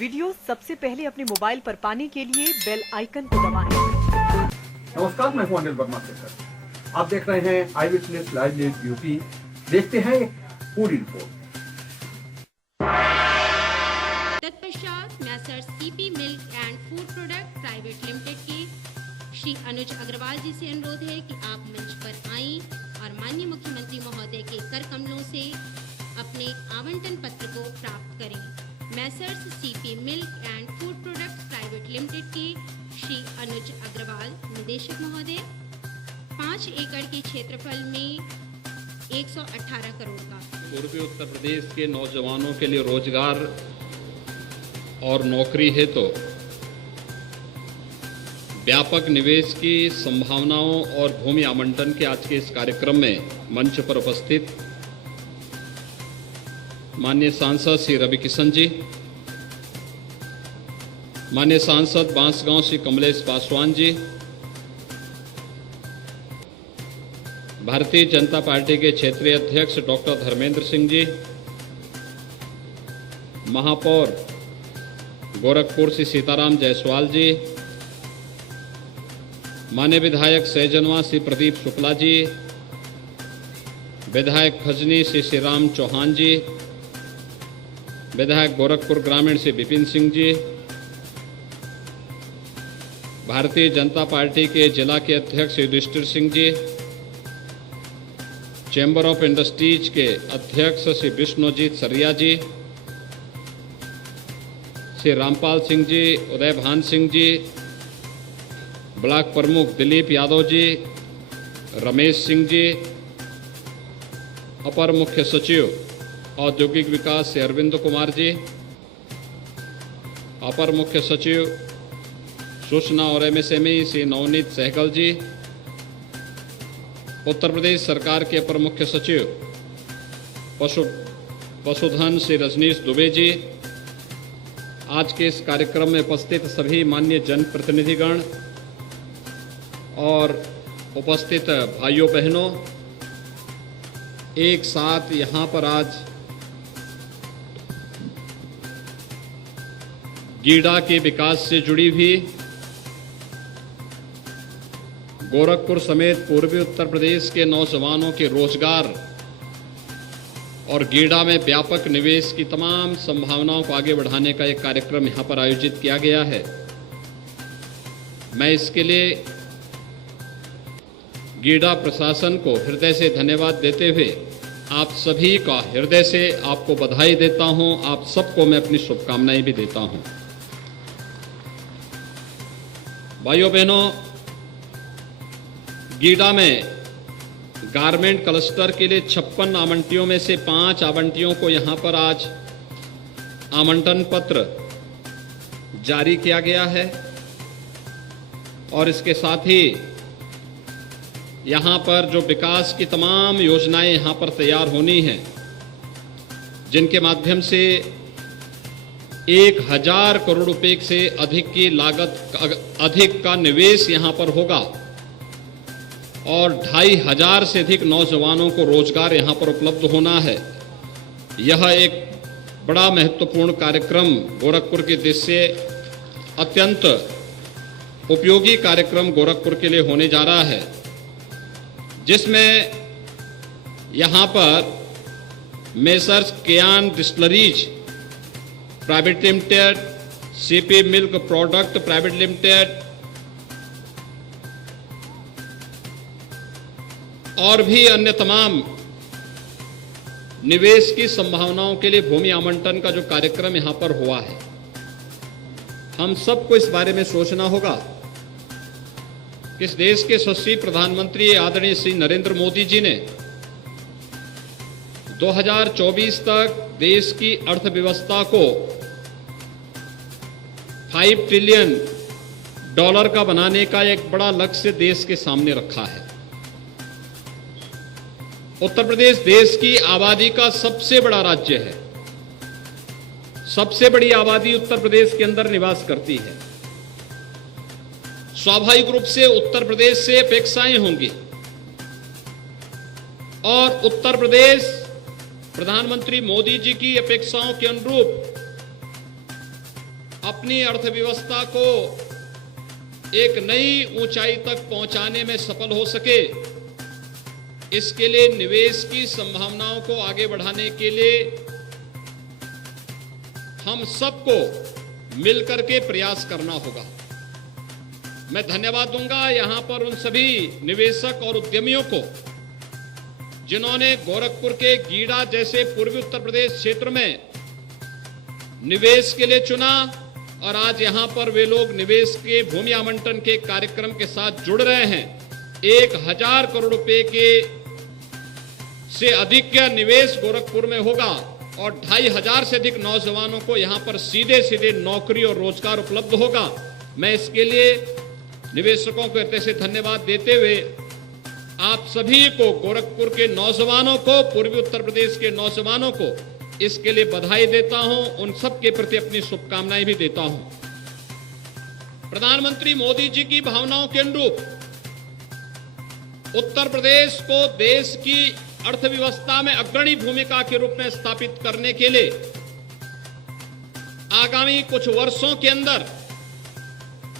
Video सबसे पहले अपने मोबाइल पर पाने के लिए बेल आइकन को दबाएं। नमस्कार, मैं हूं अनिल वर्मा शेखर। आप देख रहे हैं आई विटनेस लाइव न्यूज यूपी। देखते हैं पूरी रिपोर्ट। तत्पश्चात Messrs CP milk and food product private limited के श्री अनुज अग्रवाल जी से अनुरोध है कि आप मंच पर आएं और माननीय मुख्यमंत्री महोदय के कर कमलों से अपने आवंटन पत्र को प्राप्त करें। Messrs CP milk and food product private limited के श्री अनुज अग्रवाल निदेशक महोदय 5 एकड़ के क्षेत्रफल में 118 करोड़ का पूर्वी उत्तर प्रदेश के नौजवानों के लिए रोजगार और नौकरी हेतु व्यापक निवेश की संभावनाओं और भूमि आवंटन के आज के इस कार्यक्रम में मंच पर उपस्थित माननीय सांसद श्री रवि किशन जी, माननीय सांसद बांसगांव श्री कमलेश पासवान जी, भारतीय जनता पार्टी के क्षेत्रीय अध्यक्ष डॉक्टर धर्मेंद्र सिंह जी, महापौर गोरखपुर श्री सीताराम जायसवाल जी, माननीय विधायक सहजनवा श्री प्रदीप शुक्ला जी, विधायक खजनी श्री श्रीराम चौहान जी, विधायक गोरखपुर ग्रामीण श्री विपिन सिंह जी, भारतीय जनता पार्टी के जिला के अध्यक्ष Yudhishthir Singh ji, chamber of industries के अध्यक्ष श्री विष्णुजीत सरिया जी, श्री रामपाल सिंह जी, उदय भान सिंह जी, ब्लॉक प्रमुख दिलीप यादव जी, रमेश सिंह जी, अपर मुख्य सचिव औद्योगिक विकास श्री अरविंद कुमार जी, अपर मुख्य सचिव सूचना और एमएसएमई श्री नवनीत सहगल जी, उत्तर प्रदेश सरकार के अपर मुख्य सचिव पशुधन श्री रजनीश दुबे जी, आज के इस कार्यक्रम में उपस्थित सभी माननीय जनप्रतिनिधिगण और उपस्थित भाइयों बहनों, एक साथ यहाँ पर आज गीडा के विकास से जुड़ी हुई गोरखपुर समेत पूर्वी उत्तर प्रदेश के नौजवानों के रोजगार और गीडा में व्यापक निवेश की तमाम संभावनाओं को आगे बढ़ाने का एक कार्यक्रम यहाँ पर आयोजित किया गया है। मैं इसके लिए गीडा प्रशासन को हृदय से धन्यवाद देते हुए आप सभी का हृदय से आपको बधाई देता हूं। आप सबको मैं अपनी शुभकामनाएं भी देता हूं। भाइयों बहनों, गीडा में गारमेंट क्लस्टर के लिए 56 आवंटियों में से 5 आवंटियों को यहां पर आज आवंटन पत्र जारी किया गया है और इसके साथ ही यहां पर जो विकास की तमाम योजनाएं यहां पर तैयार होनी हैं, जिनके माध्यम से 1000 करोड़ रुपए से अधिक की लागत अधिक का निवेश यहां पर होगा और 2500 से अधिक नौजवानों को रोजगार यहां पर उपलब्ध होना है। यह एक बड़ा महत्वपूर्ण कार्यक्रम गोरखपुर की दृष्टि से अत्यंत उपयोगी कार्यक्रम गोरखपुर के लिए होने जा रहा है, जिसमें यहां पर मेसर्स कियान distilleries private limited, CP milk product private limited और भी अन्य तमाम निवेश की संभावनाओं के लिए भूमि आवंटन का जो कार्यक्रम यहां पर हुआ है, हम सबको इस बारे में सोचना होगा कि इस देश के यशस्वी प्रधानमंत्री आदरणीय श्री नरेंद्र मोदी जी ने 2024 तक देश की अर्थव्यवस्था को $5 ट्रिलियन का बनाने का एक बड़ा लक्ष्य देश के सामने रखा है। उत्तर प्रदेश देश की आबादी का सबसे बड़ा राज्य है। सबसे बड़ी आबादी उत्तर प्रदेश के अंदर निवास करती है। स्वाभाविक रूप से उत्तर प्रदेश से अपेक्षाएं होंगी और उत्तर प्रदेश प्रधानमंत्री मोदी जी की अपेक्षाओं के अनुरूप अपनी अर्थव्यवस्था को एक नई ऊंचाई तक पहुंचाने में सफल हो सके, इसके लिए निवेश की संभावनाओं को आगे बढ़ाने के लिए हम सबको मिलकर के प्रयास करना होगा। मैं धन्यवाद दूंगा यहां पर उन सभी निवेशक और उद्यमियों को जिन्होंने गोरखपुर के गीडा जैसे पूर्वी उत्तर प्रदेश क्षेत्र में निवेश के लिए चुना और आज यहां पर वे लोग निवेश के भूमि आवंटन के कार्यक्रम के साथ जुड़ रहे हैं। 1000 करोड़ रुपए के से अधिक का निवेश गोरखपुर में होगा और 2500 से अधिक नौजवानों को यहां पर सीधे सीधे नौकरी और रोजगार उपलब्ध होगा। मैं इसके लिए निवेशकों को हृदय से धन्यवाद देते हुए आप सभी को, गोरखपुर के नौजवानों को, पूर्वी उत्तर प्रदेश के नौजवानों को इसके लिए बधाई देता हूं। उन सब के प्रति अपनी शुभकामनाएं भी देता हूं। प्रधानमंत्री मोदी जी की भावनाओं के अनुरूप उत्तर प्रदेश को देश की अर्थव्यवस्था में अग्रणी भूमिका के रूप में स्थापित करने के लिए आगामी कुछ वर्षों के अंदर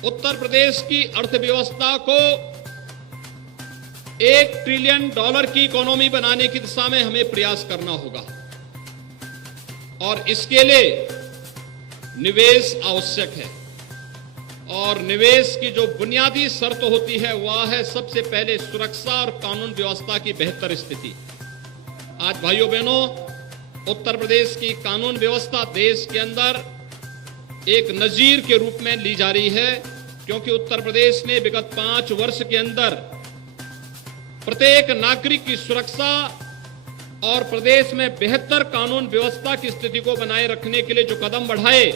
उत्तर प्रदेश की अर्थव्यवस्था को $1 ट्रिलियन की इकोनॉमी बनाने की दिशा में हमें प्रयास करना होगा और इसके लिए निवेश आवश्यक है। और निवेश की जो बुनियादी शर्त होती है वह है सबसे पहले सुरक्षा और कानून व्यवस्था की बेहतर स्थिति। आज भाइयों बहनों, उत्तर प्रदेश की कानून व्यवस्था देश के अंदर एक नजीर के रूप में ली जा रही है, क्योंकि उत्तर प्रदेश ने विगत 5 वर्ष के अंदर प्रत्येक नागरिक की सुरक्षा और प्रदेश में बेहतर कानून व्यवस्था की स्थिति को बनाए रखने के लिए जो कदम बढ़ाए,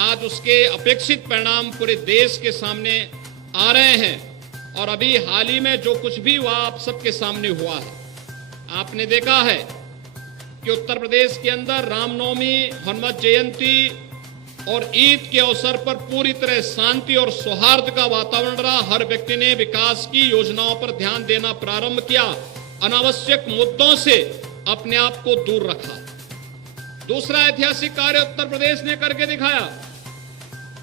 आज उसके अपेक्षित परिणाम पूरे देश के सामने आ रहे हैं। और अभी हाल ही में जो कुछ भी हुआ आप सबके सामने हुआ है, आपने देखा है कि उत्तर प्रदेश के अंदर रामनवमी, हनुमत जयंती और ईद के अवसर पर पूरी तरह शांति और सौहार्द का वातावरण रहा। हर व्यक्ति ने विकास की योजनाओं पर ध्यान देना प्रारंभ किया, अनावश्यक मुद्दों से अपने आप को दूर रखा। दूसरा ऐतिहासिक कार्य उत्तर प्रदेश ने करके दिखाया।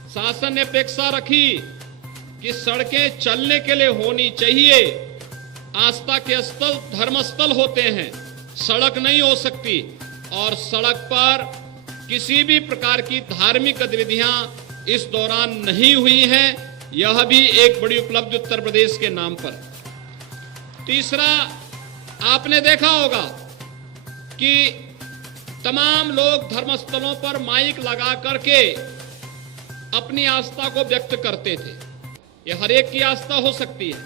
शासन ने अपेक्षा रखी कि सड़कें चलने के लिए होनी चाहिए। आस्था के स्थल धर्मस्थल होते हैं, सड़क नहीं हो सकती और सड़क पर किसी भी प्रकार की धार्मिक गतिविधियां इस दौरान नहीं हुई हैं। यह भी एक बड़ी उपलब्धि उत्तर प्रदेश के नाम पर। तीसरा, आपने देखा होगा कि तमाम लोग धर्मस्थलों पर माइक लगा करके अपनी आस्था को व्यक्त करते थे। यह हर एक की आस्था हो सकती है,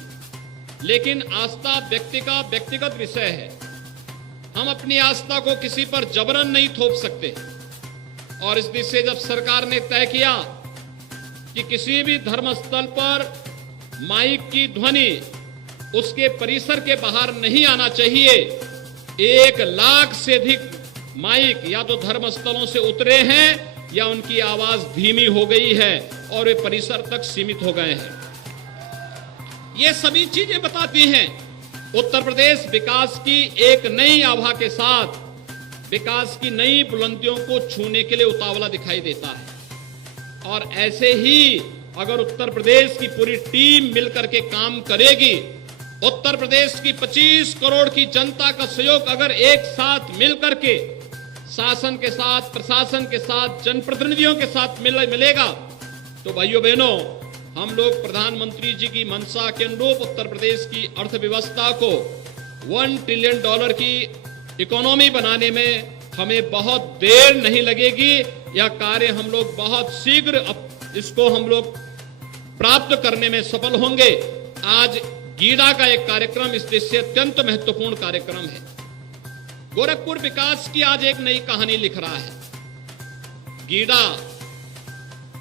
लेकिन आस्था व्यक्ति का व्यक्तिगत विषय है। हम अपनी आस्था को किसी पर जबरन नहीं थोप सकते। और इस दिशा जब सरकार ने तय किया कि किसी भी धर्मस्थल पर माइक की ध्वनि उसके परिसर के बाहर नहीं आना चाहिए, 1 लाख से अधिक माइक या तो धर्मस्थलों से उतरे हैं या उनकी आवाज धीमी हो गई है और वे परिसर तक सीमित हो गए हैं। ये सभी चीजें बताती हैं उत्तर प्रदेश विकास की एक नई आभा के साथ विकास की नई बुलंदियों को छूने के लिए उतावला दिखाई देता है। और ऐसे ही अगर उत्तर प्रदेश की पूरी टीम मिलकर के काम करेगी, उत्तर प्रदेश की 25 करोड़ की जनता का सहयोग अगर एक साथ मिलकर के शासन के साथ, प्रशासन के साथ, जनप्रतिनिधियों के साथ मिलेगा, तो भाइयों बहनों, हम लोग प्रधानमंत्री जी की मंशा के अनुरूप उत्तर प्रदेश की अर्थव्यवस्था को $1 ट्रिलियन की इकोनॉमी बनाने में हमें बहुत देर नहीं लगेगी। यह कार्य हम लोग बहुत शीघ्र इसको हम लोग प्राप्त करने में सफल होंगे। आज गीडा का एक कार्यक्रम इस देश से अत्यंत महत्वपूर्ण कार्यक्रम है। गोरखपुर विकास की आज एक नई कहानी लिख रहा है। गीडा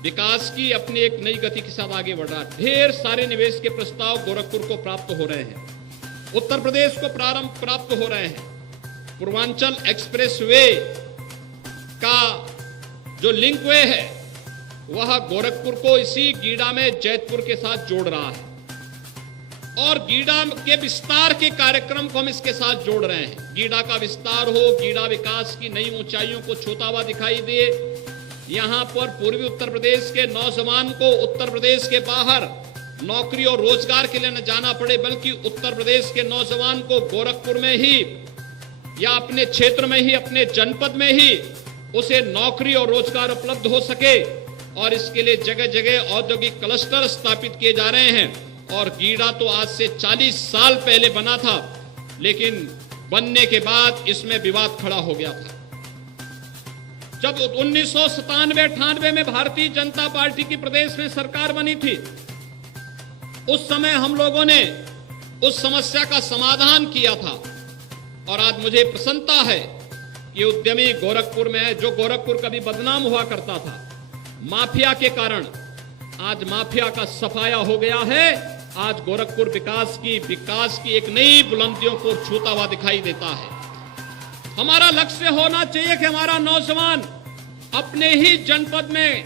विकास की अपनी एक नई गति के साथ आगे बढ़ रहा है। ढेर सारे निवेश के प्रस्ताव गोरखपुर को प्राप्त हो रहे हैं, उत्तर प्रदेश को प्राप्त हो रहे हैं। पूर्वांचल एक्सप्रेसवे का जो लिंकवे है वह गोरखपुर को इसी गीडा में जैतपुर के साथ जोड़ रहा है और गीडा के विस्तार के कार्यक्रम को हम इसके साथ जोड़ रहे हैं। गीडा का विस्तार हो, गीडा विकास की नई ऊंचाइयों को छूता हुआ दिखाई दे, यहाँ पर पूर्वी उत्तर प्रदेश के नौजवान को उत्तर प्रदेश के बाहर नौकरी और रोजगार के लिए न जाना पड़े, बल्कि उत्तर प्रदेश के नौजवान को गोरखपुर में ही या अपने क्षेत्र में ही, अपने जनपद में ही उसे नौकरी और रोजगार उपलब्ध हो सके। और इसके लिए जगह जगह औद्योगिक क्लस्टर स्थापित किए जा रहे हैं। और गीडा तो आज से 40 साल पहले बना था, लेकिन बनने के बाद इसमें विवाद खड़ा हो गया था। जब 1997-98 में भारतीय जनता पार्टी की प्रदेश में सरकार बनी थी, उस समय हम लोगों ने उस समस्या का समाधान किया था। और आज मुझे प्रसन्नता है कि उद्यमी गोरखपुर में है। जो गोरखपुर कभी बदनाम हुआ करता था माफिया के कारण, आज माफिया का सफाया हो गया है। आज गोरखपुर विकास की एक नई बुलंदियों को छूता हुआ दिखाई देता है। हमारा लक्ष्य होना चाहिए कि हमारा नौजवान अपने ही जनपद में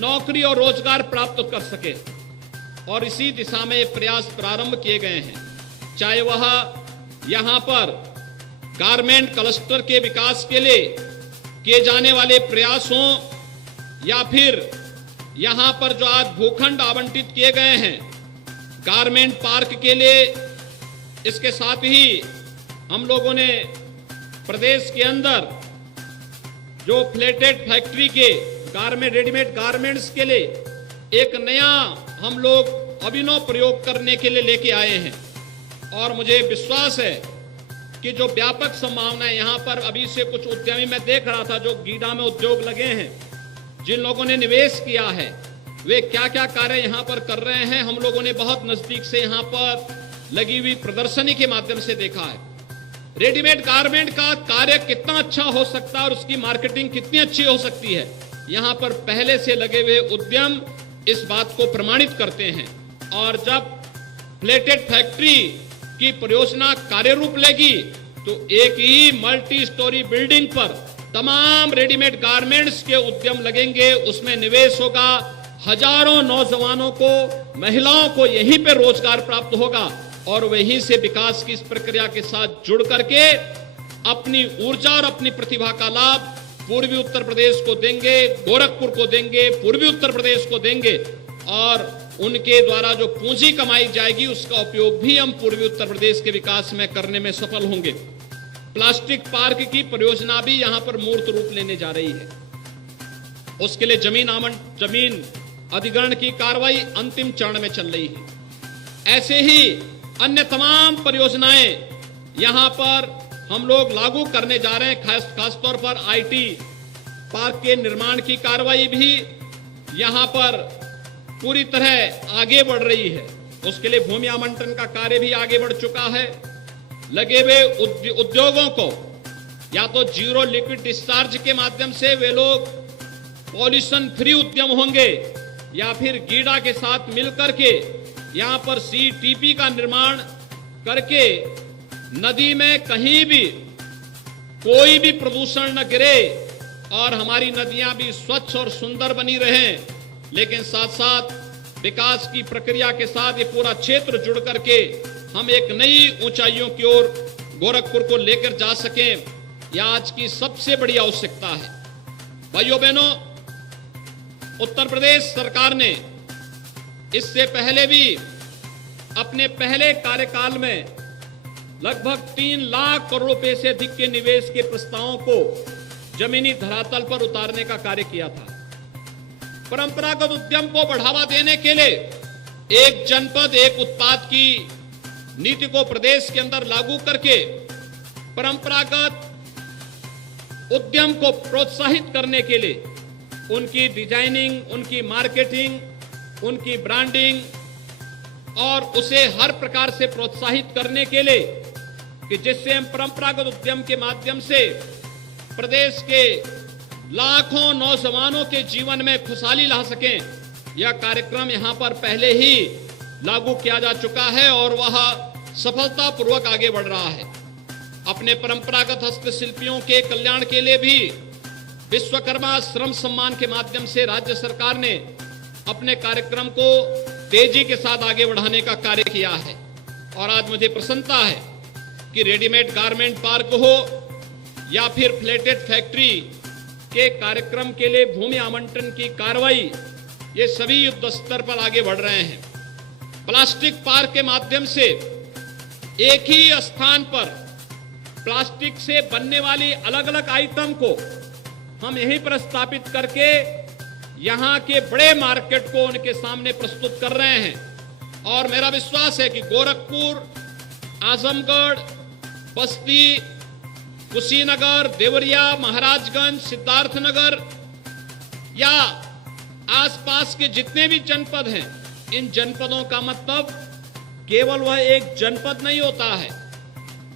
नौकरी और रोजगार प्राप्त कर सके। और इसी दिशा में प्रयास प्रारंभ किए गए हैं, चाहे वह यहां पर गारमेंट क्लस्टर के विकास के लिए किए जाने वाले प्रयास हों, या फिर यहां पर जो आज भूखंड आवंटित किए गए हैं गारमेंट पार्क के लिए। इसके साथ ही हम लोगों ने प्रदेश के अंदर जो फ्लेटेड फैक्ट्री के गारमेंट, रेडीमेड गारमेंट्स के लिए एक नया हम लोग अभिनव प्रयोग करने के लिए लेके आए हैं। और मुझे विश्वास है कि जो व्यापक संभावनाएं यहां पर अभी से कुछ उद्यमी मैं देख रहा था जो गीडा में उद्योग लगे हैं, जिन लोगों ने निवेश किया है, वे क्या क्या कार्य यहां पर कर रहे हैं, हम लोगों ने बहुत नजदीक से यहां पर लगी हुई प्रदर्शनी के माध्यम से देखा है। रेडीमेड गारमेंट का कार्य कितना अच्छा हो सकता है और उसकी मार्केटिंग कितनी अच्छी हो सकती है, यहां पर पहले से लगे हुए उद्यम इस बात को प्रमाणित करते हैं। और जब प्लेटेड फैक्ट्री की परियोजना कार्य रूप लेगी तो एक ही मल्टी स्टोरी बिल्डिंग पर तमाम रेडीमेड गारमेंट्स के उद्यम लगेंगे, उसमें निवेश होगा, हजारों नौजवानों को, महिलाओं को यहीं पे रोजगार प्राप्त होगा। और वहीं से विकास की इस प्रक्रिया के साथ जुड़ करके अपनी ऊर्जा और अपनी प्रतिभा का लाभ पूर्वी उत्तर प्रदेश को देंगे, गोरखपुर को देंगे, पूर्वी उत्तर प्रदेश को देंगे। और उनके द्वारा जो पूंजी कमाई जाएगी उसका उपयोग भी हम पूर्वी उत्तर प्रदेश के विकास में करने में सफल होंगे। प्लास्टिक पार्क की परियोजना भी यहां पर मूर्त रूप लेने जा रही है। उसके लिए जमीन अधिग्रहण की कार्रवाई अंतिम चरण में चल रही है। ऐसे ही अन्य तमाम परियोजनाएं यहां पर हम लोग लागू करने जा रहे हैं। खासतौर पर आईटी पार्क के निर्माण की कार्रवाई भी यहां पर पूरी तरह आगे बढ़ रही है। उसके लिए भूमि आवंटन का कार्य भी आगे बढ़ चुका है। लगे हुए उद्योगों को या तो जीरो लिक्विड डिस्चार्ज के माध्यम से वे लोग पॉल्यूशन फ्री उद्यम होंगे, या फिर गीडा के साथ मिलकर के यहां पर सीटीपी का निर्माण करके नदी में कहीं भी कोई भी प्रदूषण न गिरे और हमारी नदियां भी स्वच्छ और सुंदर बनी रहें। लेकिन साथ साथ विकास की प्रक्रिया के साथ ये पूरा क्षेत्र जुड़ करके हम एक नई ऊंचाइयों की ओर गोरखपुर को लेकर जा सकें, यह आज की सबसे बड़ी आवश्यकता है। भाइयों बहनों, उत्तर प्रदेश सरकार ने इससे पहले भी अपने पहले कार्यकाल में लगभग 3 लाख करोड़ रुपए से अधिक के निवेश के प्रस्तावों को जमीनी धरातल पर उतारने का कार्य किया था। परंपरागत उद्यम को बढ़ावा देने के लिए एक जनपद एक उत्पाद की नीति को प्रदेश के अंदर लागू करके परंपरागत उद्यम को प्रोत्साहित करने के लिए उनकी डिजाइनिंग, उनकी मार्केटिंग, उनकी ब्रांडिंग और उसे हर प्रकार से प्रोत्साहित करने के लिए कि जिससे हम परंपरागत उद्यम के माध्यम से प्रदेश के लाखों नौजवानों के जीवन में खुशहाली ला सकें। यह कार्यक्रम यहां पर पहले ही लागू किया जा चुका है और वह सफलतापूर्वक आगे बढ़ रहा है। अपने परंपरागत हस्तशिल्पियों के कल्याण के लिए भी विश्वकर्मा श्रम सम्मान के माध्यम से राज्य सरकार ने अपने कार्यक्रम को तेजी के साथ आगे बढ़ाने का कार्य किया है। और आज मुझे प्रसन्नता है कि रेडीमेड गारमेंट पार्क हो या फिर फ्लेटेड फैक्ट्री के कार्यक्रम के लिए भूमि आवंटन की कार्रवाई, ये सभी युद्ध स्तर पर आगे बढ़ रहे हैं। प्लास्टिक पार्क के माध्यम से एक ही स्थान पर प्लास्टिक से बनने वाली अलग अलग आइटम को हम यहीं पर स्थापित करके यहां के बड़े मार्केट को उनके सामने प्रस्तुत कर रहे हैं। और मेरा विश्वास है कि गोरखपुर, आजमगढ़, बस्ती, कुशीनगर, देवरिया, महाराजगंज, सिद्धार्थनगर या आसपास के जितने भी जनपद हैं, इन जनपदों का मतलब केवल वह एक जनपद नहीं होता है,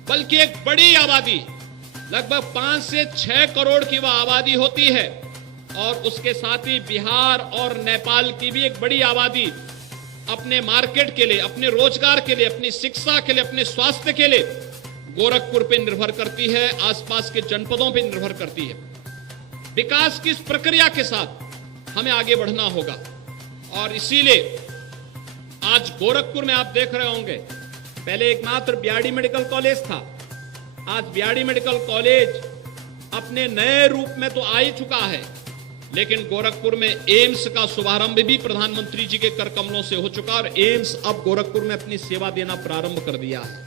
बल्कि एक बड़ी आबादी, लगभग 5 से 6 करोड़ की वह आबादी होती है। और उसके साथ ही बिहार और नेपाल की भी एक बड़ी आबादी अपने मार्केट के लिए, अपने रोजगार के लिए, अपनी शिक्षा के लिए, अपने स्वास्थ्य के लिए गोरखपुर पे निर्भर करती है, आसपास के जनपदों पे निर्भर करती है। विकास की इस प्रक्रिया के साथ हमें आगे बढ़ना होगा और इसीलिए आज गोरखपुर में आप देख रहे होंगे, पहले एकमात्र बीआरडी मेडिकल कॉलेज था, आज बीआरडी मेडिकल कॉलेज अपने नए रूप में तो आ ही चुका है, लेकिन गोरखपुर में एम्स का शुभारंभ भी प्रधानमंत्री जी के कर कमलों से हो चुका और एम्स अब गोरखपुर में अपनी सेवा देना प्रारंभ कर दिया है।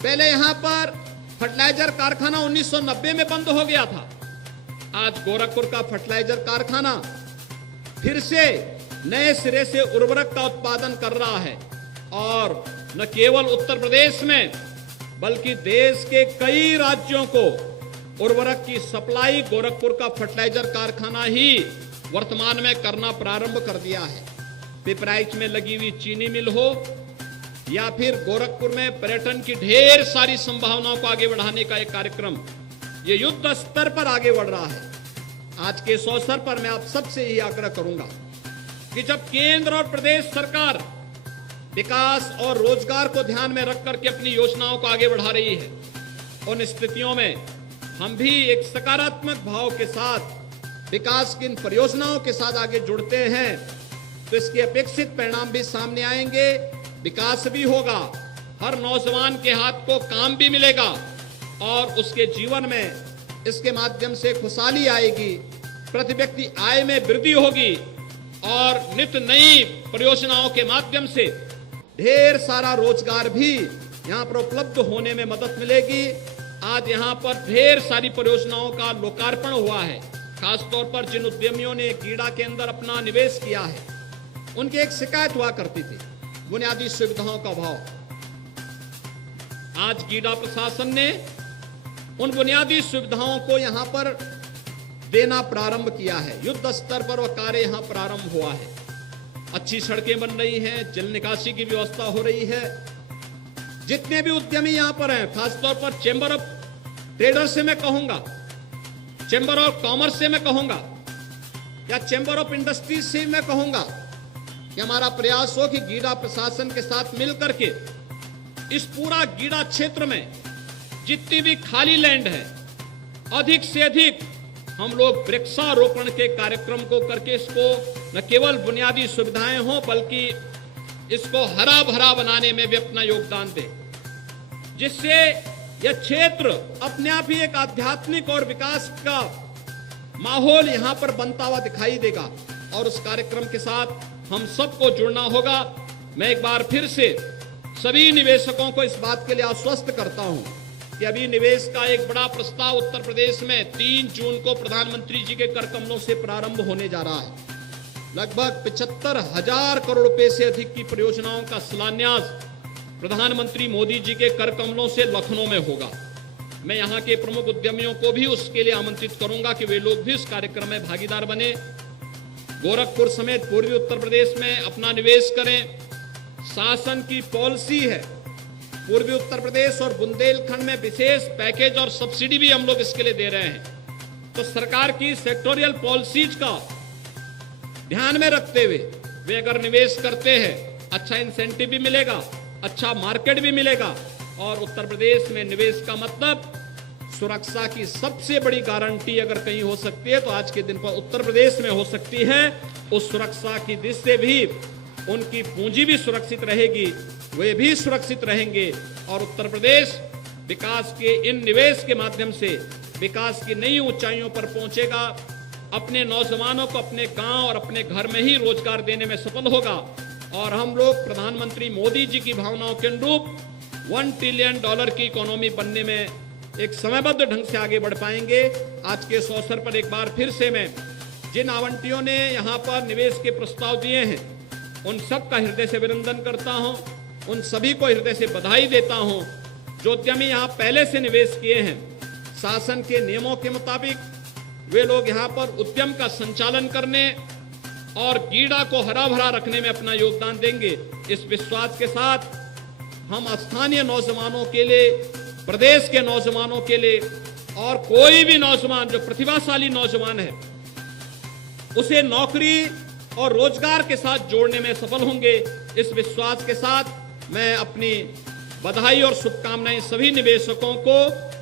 पहले यहां पर फर्टिलाइजर कारखाना 1990 में बंद हो गया था, आज गोरखपुर का फर्टिलाइजर कारखाना फिर से नए सिरे से उर्वरक का उत्पादन कर रहा है और न केवल उत्तर प्रदेश में बल्कि देश के कई राज्यों को उर्वरक की सप्लाई गोरखपुर का फर्टिलाइजर कारखाना ही वर्तमान में करना प्रारंभ कर दिया है। पिपराइच में लगी हुई चीनी मिल हो या फिर गोरखपुर में पर्यटन की ढेर सारी संभावनाओं को आगे बढ़ाने का एक कार्यक्रम, ये युद्ध स्तर पर आगे बढ़ रहा है। आज के इस अवसर पर मैं आप सबसे यही आग्रह करूंगा कि जब केंद्र और प्रदेश सरकार विकास और रोजगार को ध्यान में रख करके अपनी योजनाओं को आगे बढ़ा रही है, उन स्थितियों में हम भी एक सकारात्मक भाव के साथ विकास की इन परियोजनाओं के साथ आगे जुड़ते हैं तो इसके अपेक्षित परिणाम भी सामने आएंगे, विकास भी होगा, हर नौजवान के हाथ को काम भी मिलेगा और उसके जीवन में इसके माध्यम से खुशहाली आएगी, प्रति व्यक्ति आय में वृद्धि होगी और नित्य नई परियोजनाओं के माध्यम से ढेर सारा रोजगार भी यहाँ पर उपलब्ध होने में मदद मिलेगी। आज यहाँ पर ढेर सारी परियोजनाओं का लोकार्पण हुआ है, खासतौर पर जिन उद्यमियों ने गीडा के अंदर अपना निवेश किया है, उनकी एक शिकायत हुआ करती थी, बुनियादी सुविधाओं का अभाव। आज गीडा प्रशासन ने उन बुनियादी सुविधाओं को यहां पर देना प्रारंभ किया है, युद्ध स्तर पर वह कार्य यहां प्रारंभ हुआ है। अच्छी सड़कें बन रही हैं, जल निकासी की व्यवस्था हो रही है। जितने भी उद्यमी यहां पर हैं, खासतौर पर चेंबर ऑफ ट्रेडर्स से मैं कहूंगा, चेंबर ऑफ कॉमर्स से मैं कहूंगा या चेंबर ऑफ इंडस्ट्रीज से मैं कहूंगा कि हमारा प्रयास हो कि गीडा प्रशासन के साथ मिलकर के इस पूरा गीडा क्षेत्र में जितनी भी खाली लैंड है, अधिक से अधिक हम लोग वृक्षारोपण के कार्यक्रम को करके इसको न केवल बुनियादी सुविधाएं हों बल्कि इसको हरा भरा बनाने में भी अपना योगदान दें, जिससे यह क्षेत्र अपने आप ही एक आध्यात्मिक और विकास का माहौल यहां पर बनता हुआ दिखाई देगा। और उस कार्यक्रम के साथ हम सबको जुड़ना होगा। मैं एक बार फिर से सभी निवेशकों को इस बात के लिए आश्वस्त करता हूं कि अभी निवेश का एक बड़ा प्रस्ताव उत्तर प्रदेश में 3 जून को प्रधानमंत्री जी के कर कमलों से प्रारंभ होने जा रहा है। लगभग 75,000 करोड़ रुपए से अधिक की परियोजनाओं का शिलान्यास प्रधानमंत्री मोदी जी के कर कमलों से लखनऊ में होगा। मैं यहाँ के प्रमुख उद्यमियों को भी उसके लिए आमंत्रित करूंगा कि वे लोग भी इस कार्यक्रम में भागीदार बने, गोरखपुर समेत पूर्वी उत्तर प्रदेश में अपना निवेश करें। शासन की पॉलिसी है, पूर्वी उत्तर प्रदेश और बुंदेलखंड में विशेष पैकेज और सब्सिडी भी हम लोग इसके लिए दे रहे हैं। तो सरकार की सेक्टोरियल पॉलिसीज का ध्यान में रखते हुए वे अगर निवेश करते हैं, अच्छा इंसेंटिव भी मिलेगा, अच्छा मार्केट भी मिलेगा और उत्तर प्रदेश में निवेश का मतलब सुरक्षा की सबसे बड़ी गारंटी अगर कहीं हो सकती है तो आज के दिन पर उत्तर प्रदेश में हो सकती है। उस सुरक्षा की दृष्टि से भी उनकी पूंजी भी सुरक्षित रहेगी, वे भी सुरक्षित रहेंगे और उत्तर प्रदेश विकास के इन निवेश के माध्यम से विकास की नई ऊंचाइयों पर पहुंचेगा, अपने नौजवानों को अपने गांव और अपने घर में ही रोजगार देने में सफल होगा और हम लोग प्रधानमंत्री मोदी जी की भावनाओं के अनुरूप $1 ट्रिलियन की इकोनॉमी बनने में एक समयबद्ध ढंग से आगे बढ़ पाएंगे। आज के इस अवसर पर एक बार फिर से मैं जिन आवंटियों ने यहाँ पर निवेश के प्रस्ताव दिए हैं उन सब का हृदय से अभिनंदन करता हूँ, उन सभी को हृदय से बधाई देता हूँ। जो उद्यमी यहाँ पहले से निवेश किए हैं, शासन के नियमों के मुताबिक वे लोग यहाँ पर उद्यम का संचालन करने और गीड़ा को हरा भरा रखने में अपना योगदान देंगे। इस विश्वास के साथ हम स्थानीय नौजवानों के लिए, प्रदेश के नौजवानों के लिए और कोई भी नौजवान जो प्रतिभाशाली नौजवान है उसे नौकरी और रोजगार के साथ जोड़ने में सफल होंगे। इस विश्वास के साथ मैं अपनी बधाई और शुभकामनाएं सभी निवेशकों को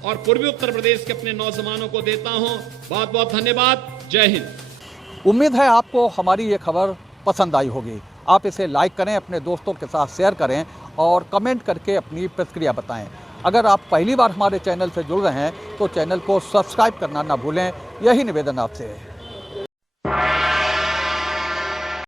और पूर्वी उत्तर प्रदेश के अपने नौजवानों को देता हूं। बहुत बहुत धन्यवाद। जय हिंद। उम्मीद है आपको हमारी ये खबर पसंद आई होगी। आप इसे लाइक करें, अपने दोस्तों के साथ शेयर करें और कमेंट करके अपनी प्रतिक्रिया बताएं। अगर आप पहली बार हमारे चैनल से जुड़ रहे हैं तो चैनल को सब्सक्राइब करना ना भूलें। यही निवेदन आपसे है।